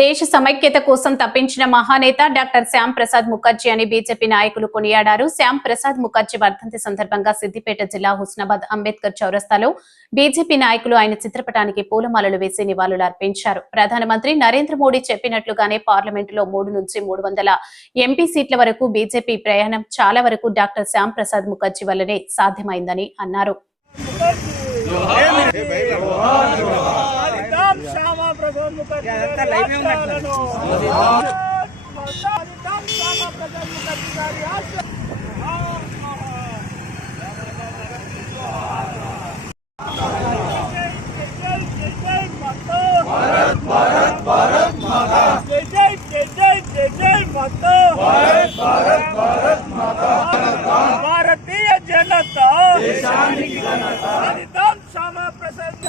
దేశ సమైక్యత కోసం తప్పించిన మహానేత డాక్టర్ శ్యామ్ ప్రసాద్ ముఖర్జీ అని బీజేపీ నాయకులు కొనియాడారు. శ్యామ్ ప్రసాద్ ముఖర్జీ వర్ధంతి సందర్భంగా సిద్దిపేట జిల్లా హుస్నాబాద్ అంబేద్కర్ చౌరస్తాలో బీజేపీ నాయకులు ఆయన చిత్రపటానికి పూలమాలలు వేసి నివాళులు అర్పించారు. ప్రధానమంత్రి నరేంద్ర మోడీ చెప్పినట్లుగానే పార్లమెంటులో మూడు నుంచి మూడు వందల ఎంపీ సీట్ల వరకు బీజేపీ ప్రయాణం చాలా వరకు డాక్టర్ శ్యామ్ ప్రసాద్ ముఖర్జీ వల్లనే సాధ్యమైందని అన్నారు. శ్యామా ప్రసాద్ ముఖర్జీ గారి ఆశయాలను హరితాం శ్యామా ప్రసాద్ ముఖర్జీ గారి ఆశయాలను జై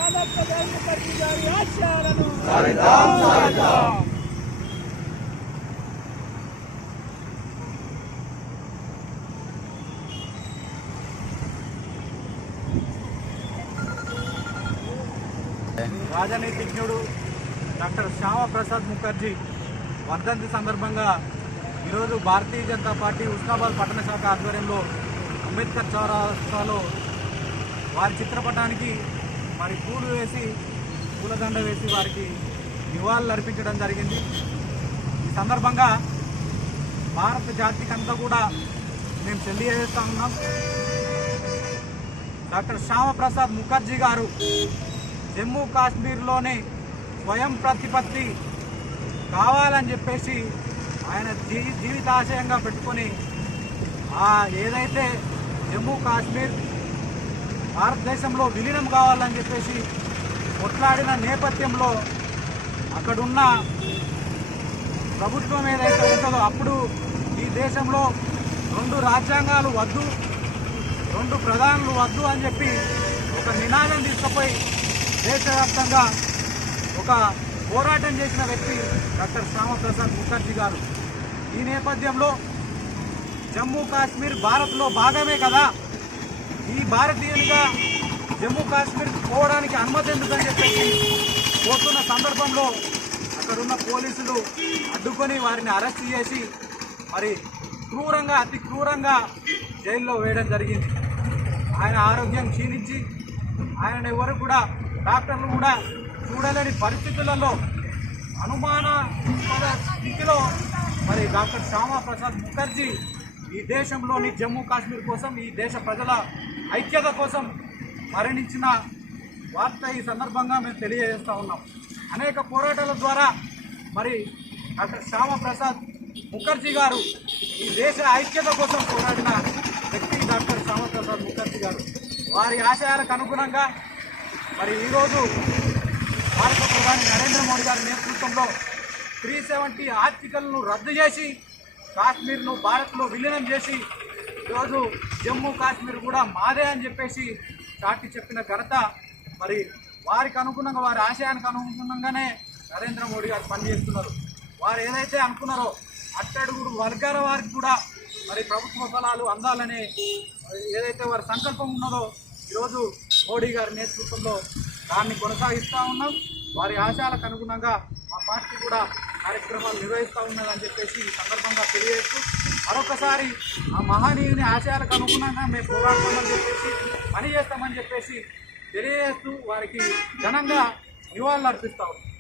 ప్రసాద్ గారి ఆశయాలను రాజనీతిజ్ఞుడు డాక్టర్ శ్యామప్రసాద్ ముఖర్జీ వర్ధంతి సందర్భంగా ఈరోజు భారతీయ జనతా పార్టీ ఉస్నాబాద్ పట్టణ శాఖ ఆధ్వర్యంలో అంబేద్కర్ చౌరస్తాలో వారి చిత్రపటానికి మరి పూలు వేసి పూలదండ వేసి వారికి నివాళులు అర్పించడం జరిగింది. ఈ సందర్భంగా భారత జాతికంతా కూడా మేము తెలియజేస్తా ఉన్నాం. డాక్టర్ శ్యామప్రసాద్ ముఖర్జీ గారు జమ్మూ కాశ్మీర్లోనే స్వయం ప్రతిపత్తి కావాలని చెప్పేసి ఆయన జీ జీవితాశయంగా పెట్టుకొని ఏదైతే జమ్మూ కాశ్మీర్ భారతదేశంలో విలీనం కావాలని చెప్పేసి కొట్లాడిన నేపథ్యంలో అక్కడున్న ప్రభుత్వం ఏదైతే ఉంటుందో అప్పుడు ఈ దేశంలో రెండు రాజ్యాంగాలు వద్దు రెండు ప్రధానులు వద్దు అని చెప్పి ఒక నినాదం తీసుకుపోయి దేశవ్యాప్తంగా ఒక పోరాటం చేసిన వ్యక్తి డాక్టర్ శ్యామప్రసాద్ ముఖర్జీ గారు. ఈ నేపథ్యంలో జమ్మూ కాశ్మీర్ భారత్లో భాగమే కదా. ఈ భారతీయులుగా జమ్మూ కాశ్మీర్ పోవడానికి అనుమతి ఎందుకని చెప్పేసి పోతున్న సందర్భంలో అక్కడున్న పోలీసులు అడ్డుకొని వారిని అరెస్ట్ చేసి మరి క్రూరంగా అతి క్రూరంగా జైల్లో వేయడం జరిగింది. ఆయన ఆరోగ్యం క్షీణించి ఆయన ఎవరు కూడా డాక్టర్లు కూడా చూడలేని పరిస్థితులలో అనుమాన స్థితిలో మరి డాక్టర్ శ్యామా ప్రసాద్ ముఖర్జీ ఈ దేశంలోని జమ్మూ కాశ్మీర్ కోసం ఈ దేశ ప్రజల ఐక్యత కోసం మరణించిన వార్త ఈ సందర్భంగా మేము తెలియజేస్తూ ఉన్నాం. అనేక పోరాటాల ద్వారా మరి డాక్టర్ శ్యామప్రసాద్ ముఖర్జీ గారు ఈ దేశ ఐక్యత కోసం పోరాడిన వ్యక్తి డాక్టర్ శ్యామప్రసాద్ ముఖర్జీ గారు. వారి ఆశయాలకు అనుగుణంగా మరి ఈరోజు భారత ప్రధాని నరేంద్ర మోడీ గారి నేతృత్వంలో త్రీ సెవెంటీ ఆర్టికల్ను రద్దు చేసి కాశ్మీర్ను భారత్లో విలీనం చేసి ఈరోజు జమ్మూ కాశ్మీర్ కూడా మాదే అని చెప్పేసి చాటి చెప్పిన ఘనత మరి వారికి అనుగుణంగా వారి ఆశయానికి అనుగుణంగానే నరేంద్ర మోడీ గారు పనిచేస్తున్నారు. వారు ఏదైతే అనుకున్నారో అట్టడుగురు వర్గాల వారికి కూడా మరి ప్రభుత్వ ఫలాలు అందాలని ఏదైతే వారి సంకల్పం ఉన్నదో ఈరోజు మోడీ గారి నేతృత్వంలో దాన్ని కొనసాగిస్తూ ఉన్నాం. వారి ఆశయాలకు అనుగుణంగా మా పార్టీ కూడా కార్యక్రమాలు నిర్వహిస్తూ ఉన్నదని చెప్పేసి ఈ సందర్భంగా తెలియజేస్తూ మరొకసారి ఆ మహనీయుని ఆశయాలకు అనుగుణంగా మేము పోరాడతామని చెప్పేసి పని చేస్తామని చెప్పేసి తెలియజేస్తూ వారికి ఘనంగా నివాళులు అర్పిస్తా ఉన్నాం.